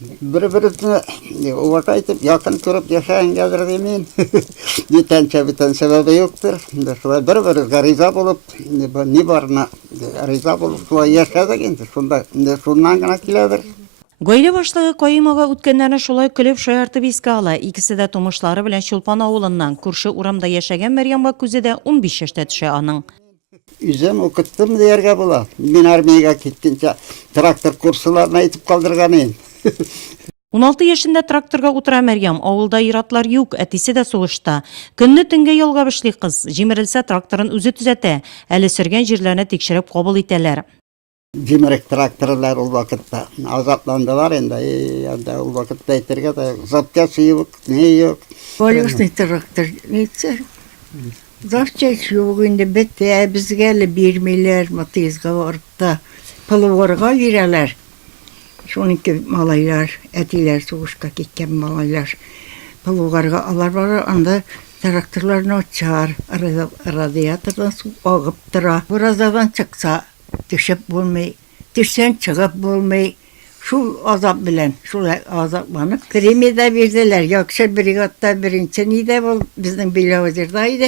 Bir-birini orta aytıp yakın turup yaşayan gelir demeyin. Biten sebebi yoktur. Şulay bir-birizge riza bolup, ne barına riza bolup şulay yaşadık endi. Şundan gana kiledir. Гаиле башлыгы Кайым ага үткәннәрне шулай көлеп шаяртып искә ала. Икесе дә тумышлары белән Чулпан авылыннан күрше урамда яшәгән Мәрьямга күзе дә 15 яшьтә төшә аның. Üzem okuttum diyerge bula. Min armiyaya gittince traktör kurslarına itip kaldırganıyım. 16 яшендә тракторга утыра Мәрьям. Авылда иратлар юк, әтисе дә сугышта. Көнне төнгә ялга эшли кыз. Җимерелсә тракторын үзе төзәтә. Әле сөргән җирләрне тикшереп кабул итәләр. Cimrik traktörler o vakitte azaplandılar indi. O vakitte etirge de zapkası yok, ne yok. Полюсный трактор нetse. Zaççak yok indi bitti. Biz geldi 1 milyar matizga varıp da pılıvarga gireler. Şununki malaylar, etiler, soğuşka gitken malaylar. Pılıvarga alar var, anda traktörlerini açar. Radyatörden su ağıp dıra. Buradan çıksa düşüp bulmayı, düşsen çıkıp bulmayı. Şu azap bilen, şu azaplanıp. Kremi de verdiler. Yakışır brigatta birinci neydi bu bizim bilavazırdaydı.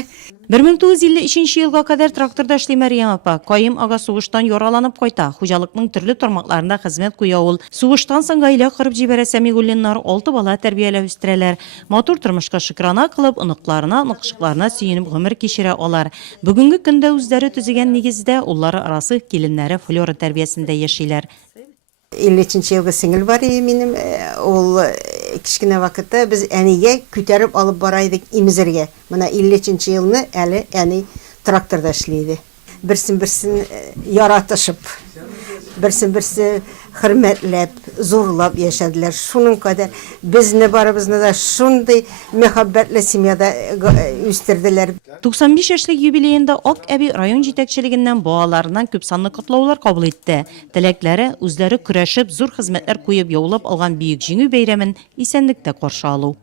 1953 елга кадәр тракторда эшли Мәрьям апа. Кайым ага сугыштан яраланып кайта. Хуҗалыкның төрле тармакларында хезмәт куя ул. Сугыштан соң гаилә кырып җибәрә Сәмигуллиннар 6 бала тәрбияләп үстерәләр. Матур тормышка шөкрана кылып, оныкларына, ныкшыкларына сөенеп гомер кичерә алар. Бүгенге көндә үзләре төзегән нигездә уллары арасы киленнәре Флора тәрбиясендә яшиләр. 53 елга сиңел бар минем, ул кичкенә вакытта без әнигә күтәреп алып барайдык имзергә. Менә 53 елны әле әни тракторда эшләде. Берсен яратышып, берсен хөрмәтләп, зурлап яшәделәр. Шуның кадәр безне барыбызны да шундый мәхәббәтле семьяда үстерделәр. 95 яшьлек юбилеенда Ак әби район җитәкчелегеннән балаларыннан күп санлы котлаулар кабул итте. Теләкләре үзләре көрәшеп, зур хезмәтләр куеп яулап алган бөек җиңү бәйрәмен исәнлектә каршы алу.